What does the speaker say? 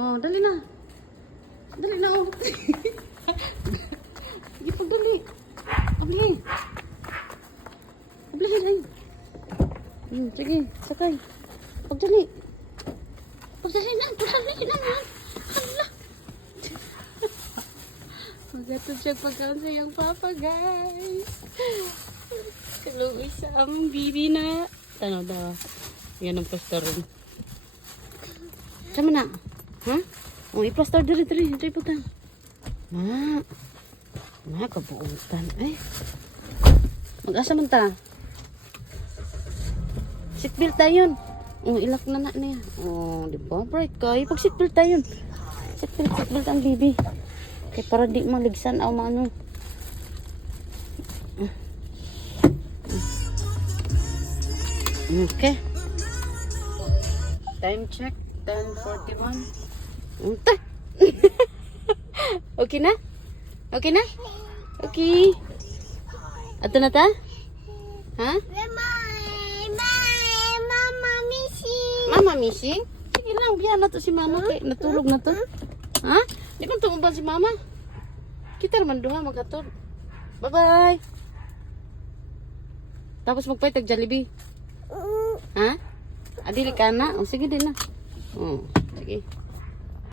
Oh, dali na. Dali na, oh. Sige, pagdali. Pagdali. Pagdali, ay. Sige, sakay. Pagdali. Pagdali na, pagdali na. Hala. Magatod siya pagkaon sa iyong papa, guys. Kaluwi sa aming bibi na. Ano daw? Yan ang plaster rin. Sama na. Ha? Oh, i-plaster diri. Diri po ta. Kabuutan. Ay. Mag-asa man ta. Seatbelt tayo. Oh, ilak na niya. Oh, di ba? Bright kayo. Pag seatbelt tayo. Seatbelt ang bibi. Kaya para di maligsan o maano. Okay. Time check. 10:41. Unta. Okay na? Okay na? Okay. Ato na ta? Ha? Mama missing? Sige lang, biyan na to si mama. Kay natulog na to. Ha? Di ba tumuban si mama? Kita naman duha magkatod. Bye-bye. Tapos magpay tag Jollibee. Ha? Adili ka na? O, sige din na. Sige.